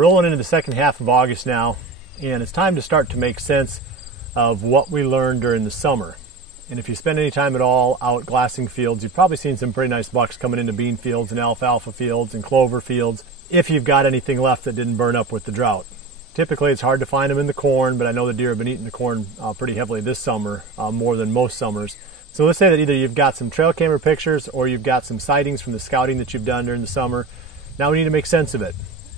We're rolling into the second half of August now, and it's time to start to make sense of what we learned during the summer. And if you spend any time at all out glassing fields, you've probably seen some pretty nice bucks coming into bean fields and alfalfa fields and clover fields, if you've got anything left that didn't burn up with the drought. Typically it's hard to find them in the corn, but I know the deer have been eating the corn pretty heavily this summer, more than most summers. So let's say that either you've got some trail camera pictures or you've got some sightings from the scouting that you've done during the summer. Now we need to make sense of it.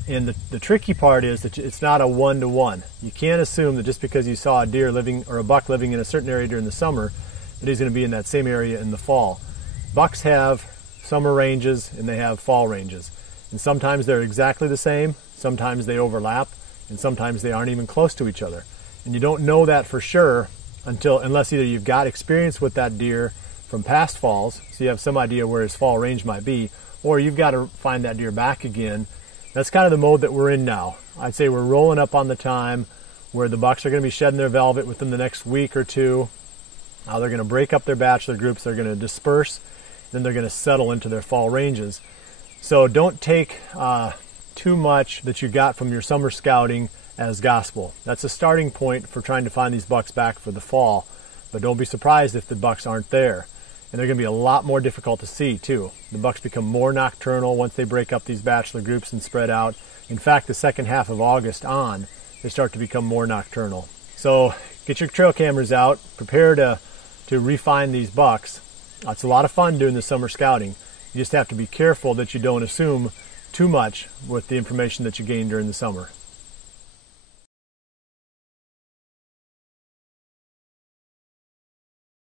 And the tricky part is that it's not a one-to-one. You can't assume that just because you saw a deer living or a buck living in a certain area during the summer that he's going to be in that same area in the fall. Bucks have summer ranges and they have fall ranges. And sometimes they're exactly the same, sometimes they overlap, and sometimes they aren't even close to each other. And you don't know that for sure unless either you've got experience with that deer from past falls, so you have some idea where his fall range might be, or you've got to find that deer back again. That's kind of the mode that we're in now. I'd say we're rolling up on the time where the bucks are going to be shedding their velvet within the next week or two. They're going to break up their bachelor groups, they're going to disperse, then they're going to settle into their fall ranges. So don't take too much that you got from your summer scouting as gospel. That's a starting point for trying to find these bucks back for the fall, but don't be surprised if the bucks aren't there. And they're going to be a lot more difficult to see too. The bucks become more nocturnal once they break up these bachelor groups and spread out. In fact, the second half of August on, they start to become more nocturnal. So get your trail cameras out, prepare to refine these bucks. It's a lot of fun doing the summer scouting. You just have to be careful that you don't assume too much with the information that you gain during the summer.